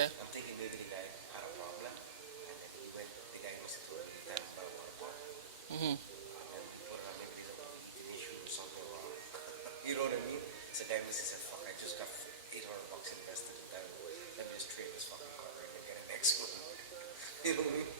Okay. I'm thinking maybe the guy had a problem, and then he went. The guy must have told him the time to buy water pump, Mhm. and then when he put it on, maybe there's a heating issue or something wrong. You know what I mean? So the guy must have said, "Fuck, I just got $800 invested. Let me just trade this fucking car and then get a next one." You know what I mean?